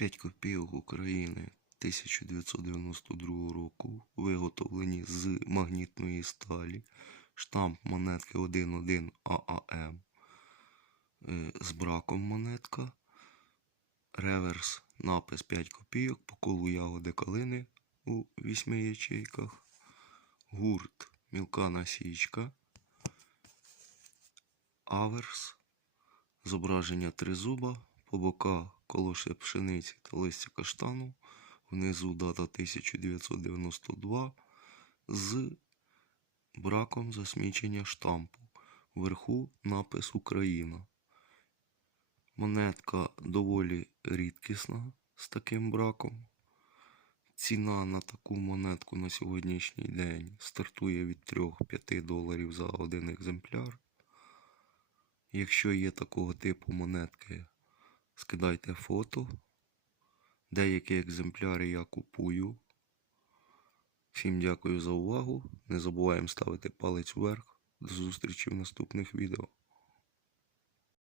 5 копійок України 1992 року, виготовлені з магнітної сталі, штамп монетки 11 ААМ, е, з браком монетка, реверс, напис 5 копійок, по колу ягоди калини у 8 ячейках, гурт, мілка насічка, аверс, зображення тризуба, по боках колоше пшениці та листя каштану, внизу дата 1992 з браком засмічення штампу. Вверху напис Україна. Монетка доволі рідкісна з таким браком. Ціна на таку монетку на сьогоднішній день стартує від 3-5 доларів за один екземпляр. Якщо є такого типу монетки, скидайте фото. Деякі екземпляри я купую. Всім дякую за увагу. Не забуваємо ставити палець вверх. До зустрічі в наступних відео.